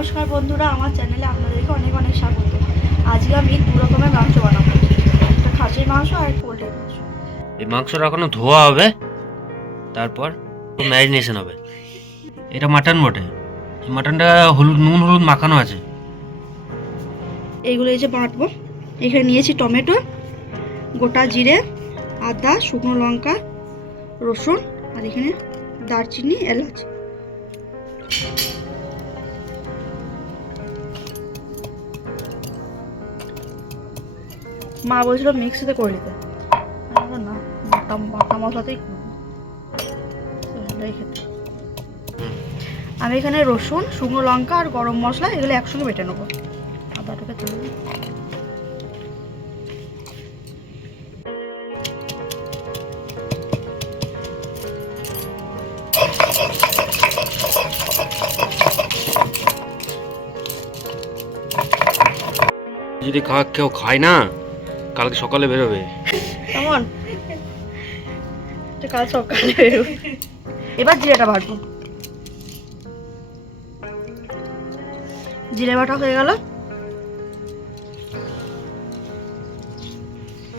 নমস্কার বন্ধুরা আমার চ্যানেলে আপনাদেরকে অনেক অনেক স্বাগত। আজকে আমি দু রকমের মাংস বানাবো। একটা খাসির মাংস আর পোলট্রির মাংস। এই মাংসটা এখনও ধোয়া হবে তারপর ম্যারিনেশন হবে। এটা মাটন বটে। এই মাটনটা হলুদ নুন হলুদ মাখানো আছে। এইগুলো এই যে বাটবো। এখানে নিয়েছি টমেটো গোটা জিরে আদা শুকনো লঙ্কা রসুন আর এখানে দারচিনি এলাচ। মা বলছিল মিক্সিতে করে নিতে না বাটা মশলাতেই খেতে। আমি এখানে রসুন, শুকনো লঙ্কা আর গরম মশলা এগুলো একসঙ্গে বেটে নেব। আদাটাকে তুলে যদি কেউ খায় না কালকে সকালে বেরোবে। কেমন? কাল সকালে বেরোবে। এবার জিরেটা বাটবো জিরে বাটা হয়ে গেল।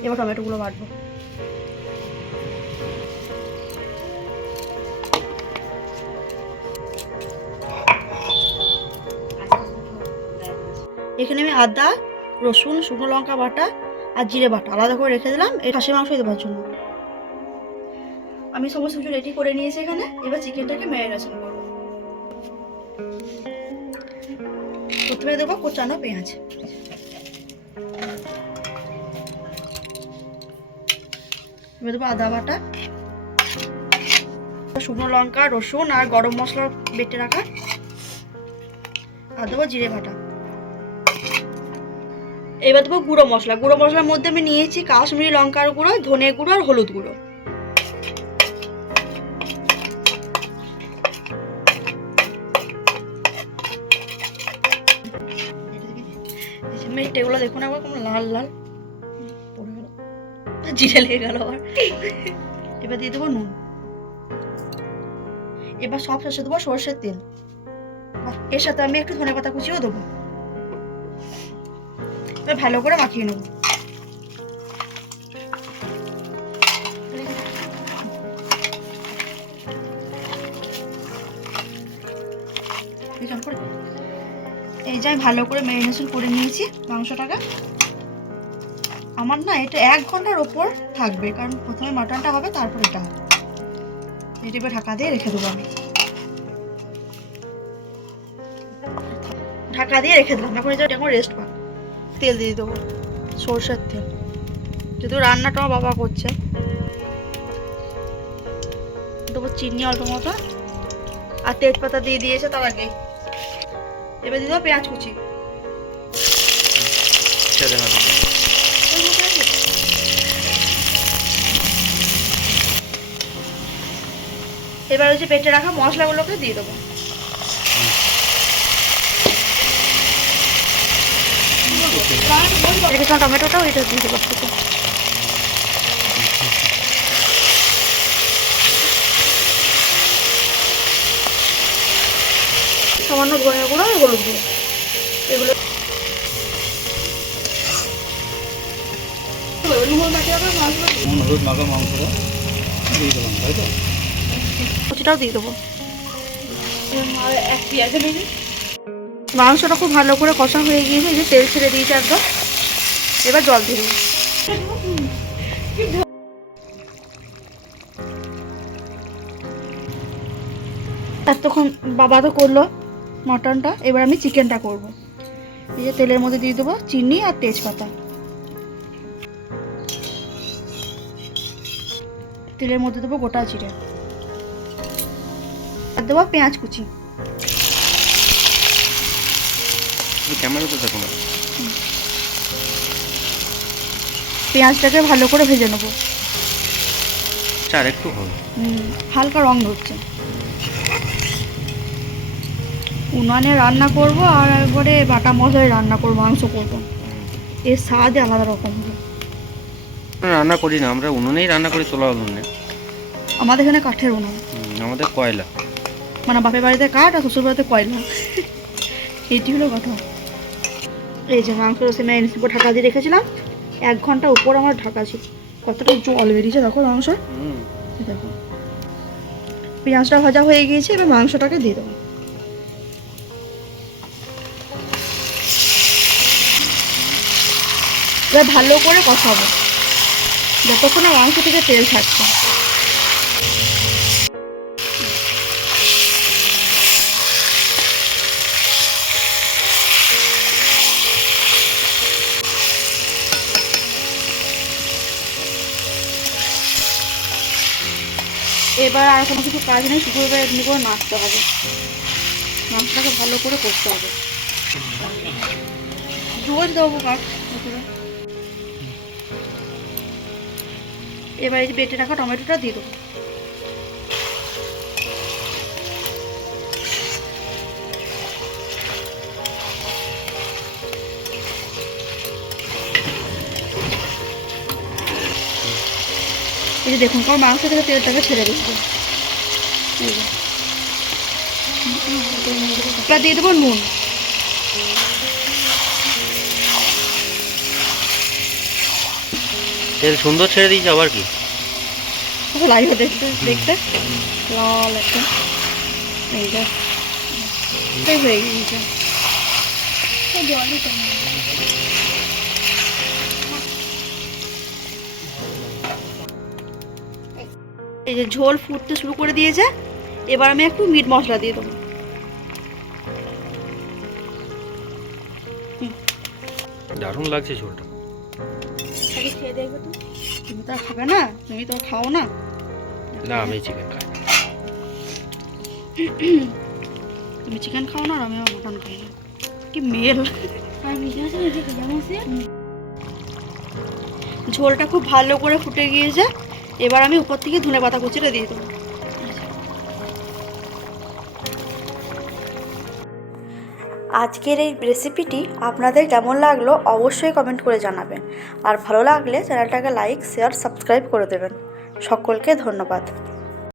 এবার টমেটোগুলো বাটবো এখানে আমি আদা, রসুন, শুকনো লঙ্কা বাটা আর জিরে বাটা আলাদা করে রেখে দিলাম, এই খাসির মাংস দেওয়ার জন্য। আমি সমস্ত কিছু রেডি করে নিয়েছি এখানে, এবার চিকেনটাকে ম্যারিনেশন করব। প্রথমে দেবো কোচানো পেঁয়াজ। এবার দেবো আদা বাটা, শুকনো লঙ্কা, রসুন আর গরম মশলা বেটে রাখা। আর দেবো জিরে বাটা। এবার দেবো গুঁড়ো মশলা। গুঁড়ো মশলার মধ্যে আমি নিয়েছি কাশ্মীরি লঙ্কার গুঁড়ো, ধনে গুঁড়ো আর হলুদ গুঁড়ো। মেটেগুলো দেখুন আবার কোনো লাল লাল। জিরে লেগে গেল আবার। এবার দিয়ে দেবো নুন। এবার সব শেষে দেবো সর্ষের তেল। এর সাথে আমি একটু ধনে পাতা কুচিও দেবো। এবার ভালো করে মাখিয়ে নেব। এই যে আমি ভালো করে ম্যারিনেশন করে নিয়েছি মাংসটাকে। আমার না এটা এক ঘণ্টার ওপর থাকবে, কারণ প্রথমে মাটনটা হবে, তারপর এটা হবে। এটা ঢাকা দিয়ে রেখে দেবো আমি। ঢাকা দিয়ে রেখে দিলাম এখন এটা রেস্ট পাক তেল দিয়ে দেবো সরষের তেল। যেহেতু রান্নাটা আমার বাবা করছে দেবো চিনি অল্প মতো আর তেজপাতা দিয়ে দিয়েছে তার আগে। এবার দিয়ে দেবো পেঁয়াজ কুচি। এবার হচ্ছে পেটে রাখা মশলাগুলোকে দিয়ে দেবো। রেখেছিলাম টমেটোটাও এটা দিয়ে দেবো একটু। সামান্য ধনে গুঁড়ো আর হলুদ গুঁড়ো। এগুলো হলুদ মাখা দিয়ে দিলাম তাই তো? কুচিটাও দিয়ে দেবো। মাংসটা খুব ভালো করে কষা হয়ে গিয়েছে, এই যে তেল ছেড়ে দিয়েছে একদম। এবার জল দিয়ে এতক্ষণ বাবা তো করল মটনটা, এবার আমি চিকেনটা করব। এই যে তেলের মধ্যে দিয়ে দেবো চিনি আর তেজপাতা। তেলের মধ্যে দেবো গোটা জিরে। আর দেবো পেঁয়াজ কুচি। তুমি ক্যামেরাতে দেখো না। পেঁয়াজটাকে ভালো করে ভেজে নেব। চার একটু হবে হালকা রং ধরছে। উনানে রান্না করব আর একবারে বাটা মশলায় রান্না করব মাংস করব। এর স্বাদই আলাদা রকম। রান্না করি না আমরা উনুনেই রান্না করি তোলা উনুনে আমাদের এখানে কাঠের উনান। আমাদের কয়লা। মানে বাপের বাড়িতে কাঠ আর শ্বশুর বাড়িতে কয়লা। এটি হলো কথা এই যে মাংস রসে ম্যারিনেশন করে ঢাকা দিয়ে রেখেছিলাম এক ঘণ্টা উপর আমার ঢাকা ছিল। কতটা জল বেরিয়েছে দেখো মাংস। দেখো। পেঁয়াজটা ভাজা হয়ে গিয়েছে এবার মাংসটাকে দিয়ে দেবো। এবার ভালো করে কষাবো। যতক্ষণ মাংস থেকে তেল থাকছে। এবার আর কোনো কিছু কাজ নেই, শুধু এবার এমনি করে নাড়তে হবে। মাংসটাকে ভালো করে করতে হবে। রোজ দেবো এবার এই যে বেটে রাখা টমেটোটা দিয়ে দেবো। এই যে দেখুন আমার মাংস থেকে তেলটাকে ছেড়ে দিচ্ছে। এবার দিয়ে দেবো নুন। তেল সুন্দর ছেড়ে দিয়েছে আবার কি? লাগবে দেখতে দেখতে। লাল একটা। এই যে। এই হয়ে এই যে ঝোল ফুটতে শুরু করে দিয়েছে এবার আমি একটু মিট মশলা দিয়ে দেবো। দারুণ লাগছে ঝোলটা। খেয়ে দেখবে তো। তুমি তো আর খাবে না তুমি তো খাও না। না আমি চিকেন খাই তুমি চিকেন খাও না আর আমি মটন খাই না। কি মেল। ঝোলটা খুব ভালো করে ফুটে গিয়েছে। এবার আমি উপর থেকে ধনে পাতা কুচিটা দিয়ে দেবো। আজকের এই রেসিপিটি আপনাদের কেমন লাগল অবশ্যই কমেন্ট করে জানাবেন। আর ভালো লাগলে চ্যানেলটাকে লাইক শেয়ার সাবস্ক্রাইব করে দেবেন। সকলকে ধন্যবাদ।